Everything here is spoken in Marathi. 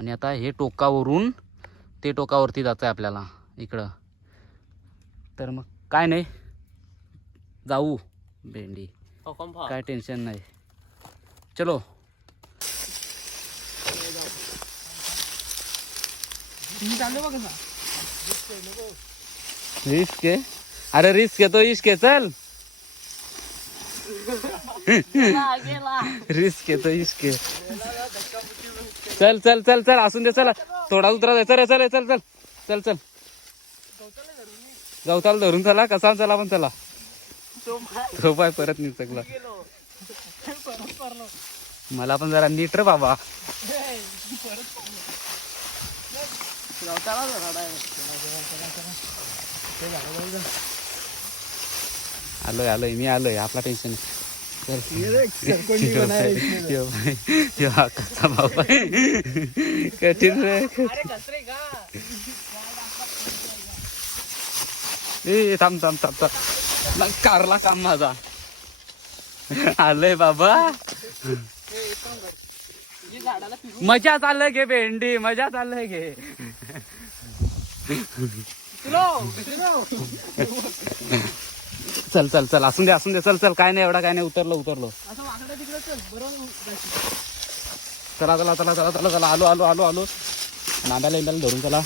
आणि आता हे टोकावरून ते टोकावरती जायचं आहे आपल्याला इकडं. तर मग काय नाही, जाऊ भेंडी, काय टेन्शन नाही. चलो. रिस्क आहे, अरे रिस्क घेतो, इश्क आहे, चल. रिस्क घेतो, इश्क आहे. चल चल चल चल, असून दे, चला थोडा उतरा, चल चल चल चल चल चल. गवताला धरून चला, कसा चला पण चला. तो पाय परत निसकला. मला पण जरा नीट रे बाबा. आलोय आलोय मी आलोय, आपला टेन्शन. कसा बाबा कठीण रे. ए थांब थांब थांब थांब, कारला काम माझा. आलोय बाबा, मजा चाललंय घे भेंडी, मजा चाललंय घे. चल चल चल, असून दे असून दे, चल चल, काय नाही एवढा, काय नाही, उतरलो उतरलो. चला चला चला चला चला चला, आलो आलो आलो आलो. नांदाला इंदाला धरून चला.